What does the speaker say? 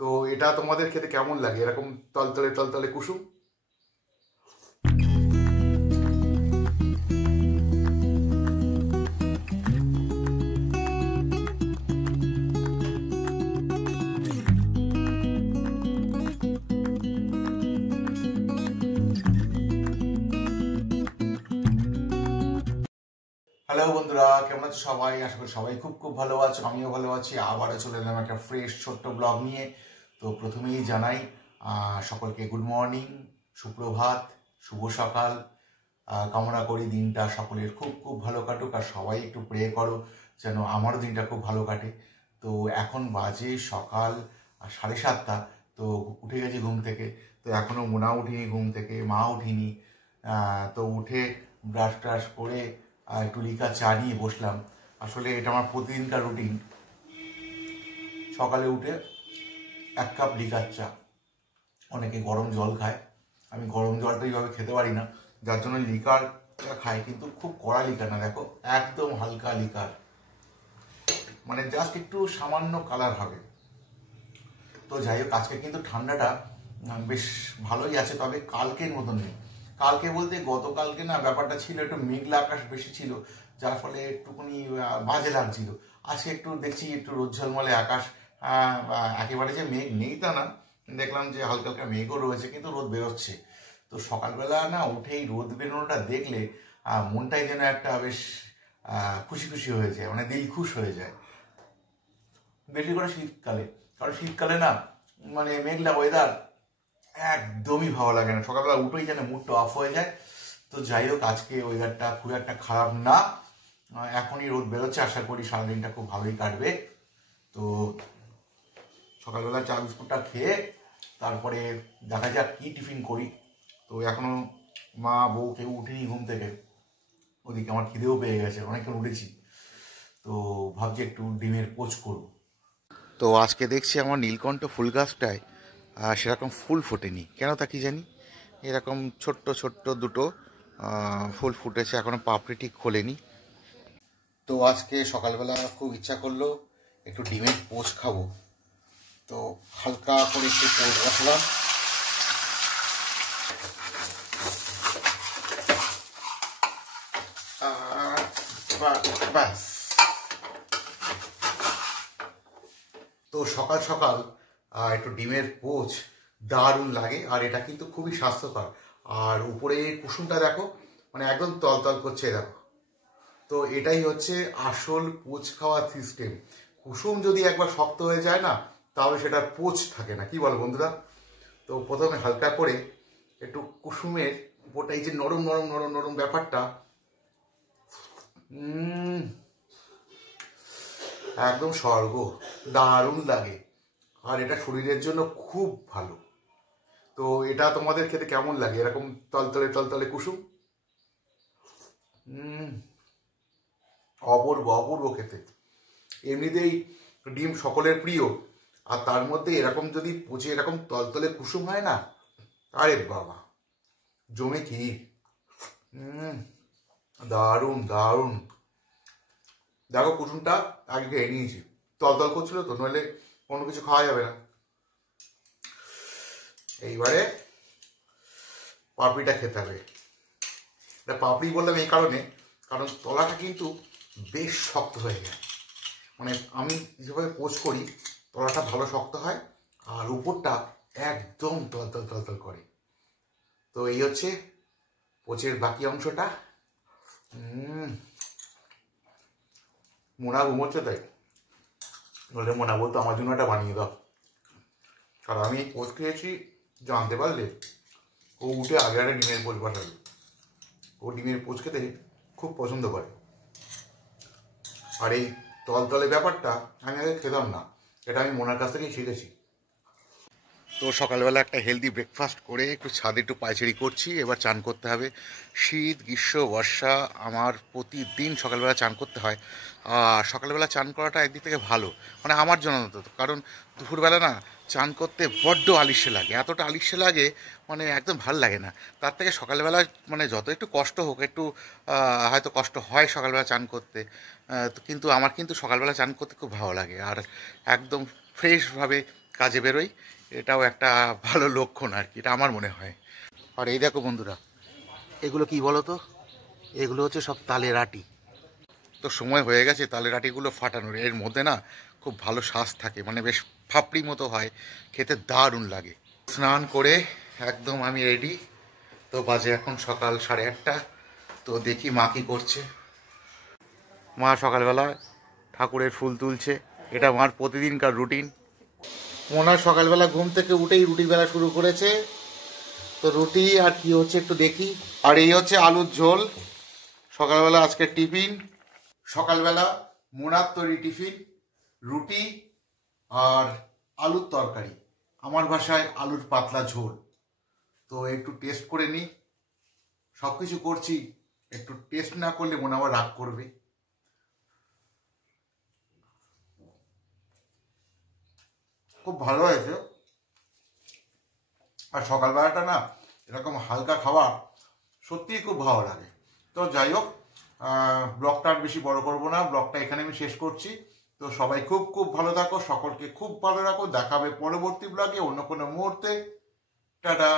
তো এটা তোমাদের খেতে কেমন লাগে, এরকম তলতলে তলতলে কুসুম? হ্যালো বন্ধুরা, কেমন আছো সবাই? আশা করি সবাই খুব খুব ভালো আছো, আমিও ভালো আছি। আবারও চলে এলাম একটা ফ্রেশ ছোট্ট ব্লগ নিয়ে। তো প্রথমেই জানাই সকলকে গুড মর্নিং, সুপ্রভাত, শুভ সকাল। কামনা করি দিনটা সকলের খুব খুব ভালো কাটুক, আর সবাই একটু প্রে করো যেন আমারও দিনটা খুব ভালো কাটে। তো এখন বাজে সকাল 7:30। তো উঠে গেছি ঘুম থেকে। তো এখনও মোনা উঠিনি ঘুম থেকে, মা উঠিনি। তো উঠে ব্রাশ ট্রাশ করে একটু লিকার চা নিয়ে বসলাম। আসলে এটা আমার প্রতিদিনকার রুটিন, সকালে উঠে 1 কাপ লিকার চা। অনেকে গরম জল খায়, আমি গরম জলটা এইভাবে খেতে পারি না, যার জন্য লিকার চা খাই। কিন্তু খুব কড়া লিকার না, দেখো একদম হালকা লিকার, মানে জাস্ট একটু সামান্য কালার হবে। তো যাই হোক, আজকে কিন্তু ঠান্ডাটা বেশ ভালোই আছে, তবে কালকের মতন নেই। কালকে বলতে গতকালকে না ব্যাপারটা ছিল একটু মেঘলা আকাশ বেশি ছিল, যার ফলে একটুখানি বাজে লাগছিল। আজকে একটু দেখছি একটু রোদ ঝলমলে আকাশ। একেবারে যে মেঘ নেই তা না, দেখলাম যে হালকা হালকা মেঘও রয়েছে, কিন্তু রোদ বেরোচ্ছে। তো সকালবেলা না উঠেই রোদ বেরোনোটা দেখলে মনটাই যেন একটা বেশ খুশি খুশি হয়ে যায়, মানে দিল খুশ হয়ে যায়। বেশি করে শীতকালে, কারণ শীতকালে না মানে মেঘলা ওয়েদার একদমই ভালো লাগে না, সকালবেলা উঠেই যেন মুডটা অফ হয়ে যায়। তো যাই হোক, আজকে ওয়েদারটা খুব একটা খারাপ না, এখনই রোদ বেরোচ্ছে, আশা করি সারাদিনটা খুব ভালোই কাটবে। তো সকালবেলা চা বিস্কুটটা খেয়ে তারপরে দেখা যাক কী টিফিন করি। তো এখনও মা বউ কেউ উঠেনি ঘুম থেকে, ওদিকে আমার খিদেও পেয়ে গেছে, অনেকক্ষণ উঠেছি। তো ভাবছি একটু ডিমের পোচ করব। তো আজকে দেখছি আমার নীলকণ্ঠ ফুল গাছটায় সেরকম ফুল ফোটেনি, কেন তা কি জানি। এরকম ছোট্ট ছোট্ট দুটো ফুল ফুটেছে, এখনও পাপড়ি ঠিক খোলেনি। তো আজকে সকালবেলা খুব ইচ্ছা করলো একটু ডিমের পোচ খাবো, তো হালকা করে একটু পোচ বসালাম। ব্যাস। তো সকাল সকাল একটু ডিমের পোচ দারুণ লাগে, আর এটা কিন্তু খুবই স্বাস্থ্যকর। আর উপরে কুসুমটা দেখো, মানে একদম তলতল করছে, দেখো। তো এটাই হচ্ছে আসল পোচ খাওয়ার সিস্টেম। কুসুম যদি একবার শক্ত হয়ে যায় না, তাহলে সেটার পোচ থাকে না, কি বলো বন্ধুরা? তো প্রথমে হালকা করে একটু কুসুমের উপরটা, এই যে নরম নরম নরম নরম ব্যাপারটা, একদম স্বর্গ, দারুণ লাগে। আর এটা শরীরের জন্য খুব ভালো। তো এটা তোমাদের খেতে কেমন লাগে, এরকম তলতলে তলতলে কুসুম? অপূর্ব অপূর্ব খেতে। এমনিতেই ডিম সকলের প্রিয়, আর তার মধ্যে এরকম যদি পচে এরকম তলতলে কুসুম হয় না, আরে বাবা, জমে ক্ষীর। দারুণ দারুণ। দেখো কুসুমটা আগে খেয়ে নিয়েছি, তলতল করছিল তো, নইলে কোনো কিছু খাওয়া যাবে না। এইবারে পাপড়িটা খেতে হবে। এটা পাপড়ি বললাম এই কারণে, কারণ তলাটা কিন্তু বেশ শক্ত হয়ে যায়, মানে আমি যেভাবে পোচ করি তলাটা ভালো শক্ত হয়, আর উপরটা একদম তলতল তলতল করে। তো এই হচ্ছে পোচের বাকি অংশটা। মোনা ঘুমোচ্ছে, তাই বলে মোনা বলতো আমার জন্য একটা বানিয়ে দাও, কারণ আমি পোচ খেয়েছি, জানতে পারলে ও উঠে আগে একটা ডিমের পোচ বসাবে। ও ডিমের পোচ খেতে খুব পছন্দ করে। আর এই তলতলে ব্যাপারটা আমি আগে খেতাম না, এটা আমি মোনার কাছ থেকেই শিখেছি। তো সকালবেলা একটা হেলদি ব্রেকফাস্ট করে একটু ছাদে একটু পায়চারি করছি, এবার চান করতে হবে। শীত গ্রীষ্ম বর্ষা আমার প্রতিদিন সকালবেলা চান করতে হয়। আর সকালবেলা চান করাটা একদিক থেকে ভালো, মানে আমার জন্য অন্তত, কারণ দুপুরবেলা না চান করতে বড্ড আলিস্যে লাগে, এতটা আলিস্যে লাগে, মানে একদম ভাল লাগে না। তার থেকে সকালবেলা মানে যত একটু কষ্ট হোক, একটু হয়তো কষ্ট হয় সকালবেলা চান করতে, তো কিন্তু আমার কিন্তু সকালবেলা চান করতে খুব ভালো লাগে। আর একদম ফ্রেশভাবে কাজে বেরোই, এটাও একটা ভালো লক্ষণ আর কি, এটা আমার মনে হয়। আর এই দেখো বন্ধুরা, এগুলো কি বলো তো, এগুলো হচ্ছে সব তালের আটি। তো সময় হয়ে গেছে তালের আটিগুলো ফাটানোর। এর মধ্যে না খুব ভালো শ্বাস থাকে, মানে বেশ ফাপড়ি মতো হয়, খেতে দারুণ লাগে। স্নান করে একদম আমি রেডি। তো বাজে এখন সকাল 8:30। তো দেখি মা কী করছে। মা সকালবেলা ঠাকুরের ফুল তুলছে, এটা মার প্রতিদিনকার রুটিন। মনে হয় সকালবেলা ঘুম থেকে উঠেই রুটি বেলা শুরু করেছে। তো রুটি আর কি হচ্ছে একটু দেখি। আর এই হচ্ছে আলুর ঝোল, সকালবেলা আজকে টিফিন। সকালবেলা মোড়ার তৈরি টিফিন, রুটি আর আলুর তরকারি, আমার ভাষায় আলুর পাতলা ঝোল। তো একটু টেস্ট করে নিই। সব কিছু করছি, একটু টেস্ট না করলে মনে আবার রাগ করবে। খুব ভালো হয়েছে। আর সকালবেলাটা না এরকম হালকা খাবার সত্যিই খুব ভালো লাগে। তো যাই হোক, ব্লগটা আর বেশি বড় করবো না, ব্লগটা এখানে আমি শেষ করছি। তো সবাই খুব খুব ভালো থাকো, সকলকে খুব ভালো রাখো। দেখাবে পরবর্তী ব্লগে অন্য কোনো মুহূর্তে। টাটা।